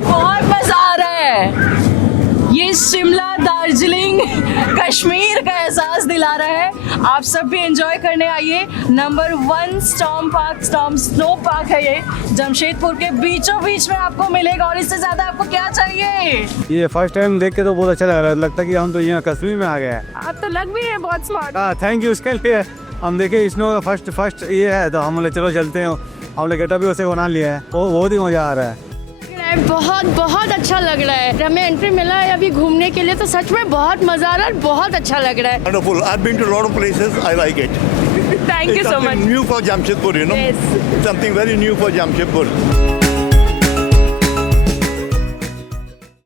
बहुत मजा आ रहा है। ये शिमला, दार्जिलिंग, कश्मीर का एहसास दिला रहा है। आप सब भी एंजॉय करने आइए। Number 1 storm park, storm snow park है ये, जमशेदपुर के बीचों बीच में आपको मिलेगा। और इससे ज्यादा आपको क्या चाहिए? ये फर्स्ट टाइम देख के तो बहुत अच्छा लग रहा है, लगता है कि हम तो यहाँ कश्मीर में आ गए हैं। आप तो लग भी है बहुत स्मार्ट। थैंक यू इसके लिए। हम देखे स्नो का फर्स्ट ये है तो हम बोले चलो चलते हैं। हमने गेटअप भी उसे बना लिया है, वो बहुत ही मजा आ रहा है। बहुत बहुत अच्छा लग रहा है। हमें एंट्री मिला है अभी घूमने के लिए, तो सच में बहुत मजा आ रहा है, बहुत अच्छा लग रहा है। Wonderful. I've been to a lot of places. I like it. Thank you It's so something much. new for Jamshedpur, you know. Yes. Something very new for Jamshedpur.